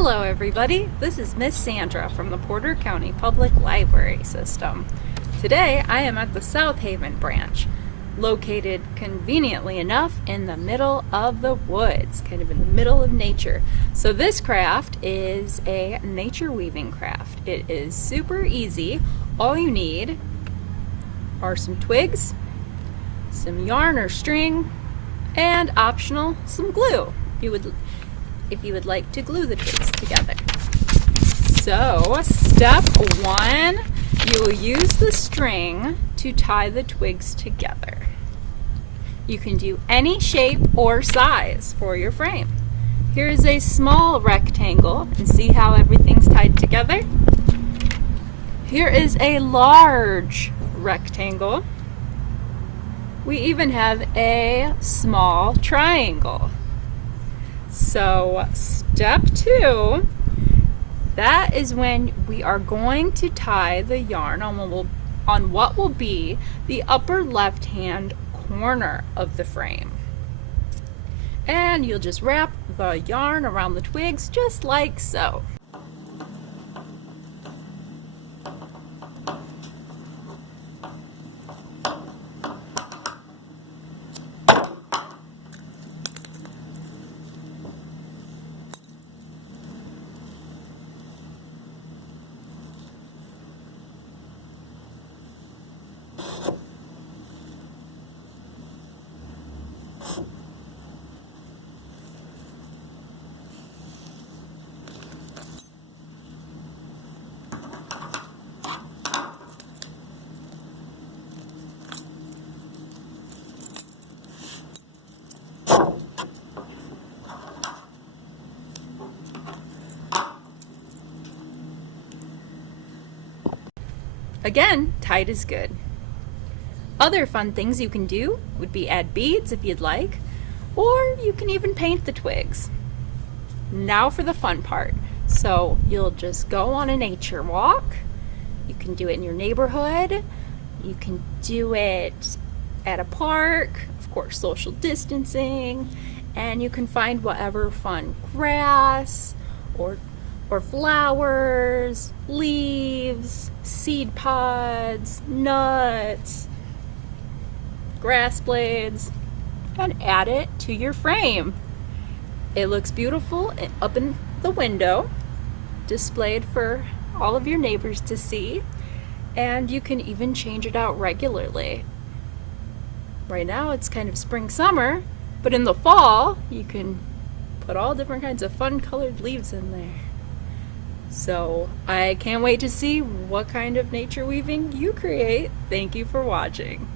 Hello everybody, this is Miss Sandra from the Porter County Public Library System. Today I am at the South Haven branch, located conveniently enough in the middle of the woods, kind of in the middle of nature. So this craft is a nature weaving craft. It is super easy. All you need are some twigs, some yarn or string, and optional, some glue. If you would like to glue the twigs together. So, step one, you will use the string to tie the twigs together. You can do any shape or size for your frame. Here is a small rectangle, and see how everything's tied together? Here is a large rectangle. We even have a small triangle. So step two, that is when we are going to tie the yarn on what will be the upper left hand corner of the frame. And you'll just wrap the yarn around the twigs just like so. Again, tight is good. Other fun things you can do would be add beads if you'd like, or you can even paint the twigs. Now for the fun part. So you'll just go on a nature walk. You can do it in your neighborhood. You can do it at a park, of course social distancing, and you can find whatever fun grass or flowers, leaves, seed pods, nuts, grass blades, and add it to your frame. It looks beautiful up in the window, displayed for all of your neighbors to see, and you can even change it out regularly. Right now it's kind of spring summer, but in the fall you can put all different kinds of fun colored leaves in there. So I can't wait to see what kind of nature weaving you create. Thank you for watching.